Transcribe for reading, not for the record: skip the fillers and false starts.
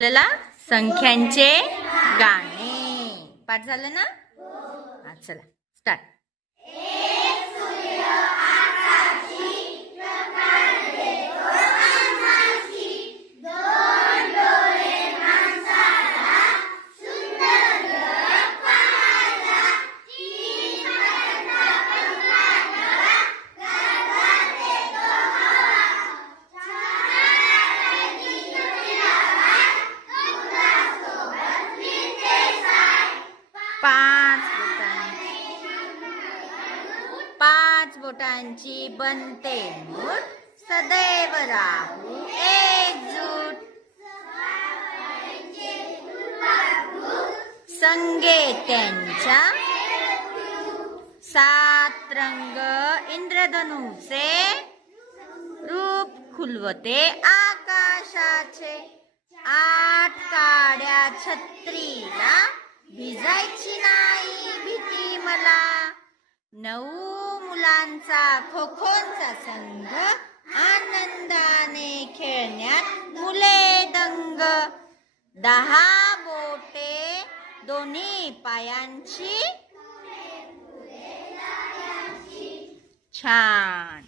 आपल्याला संख्यांचे गाणे पाठ झालं ना. चला स्टार्ट. पाच बोटांची बनते मूठ, सदैव राहू एकजूट. संगे त्यांच्या सात रंग इंद्रधनुचे, रूप खुलवते आकाशाचे. आठ काड्या छत्रीला, भिजायची नाही भीती मला. नऊ मुलांचा खो-खोचा संघ, आनंदाने खेळण्यात मुले दंग. 10 बोटे दोन्ही पायांची, छान.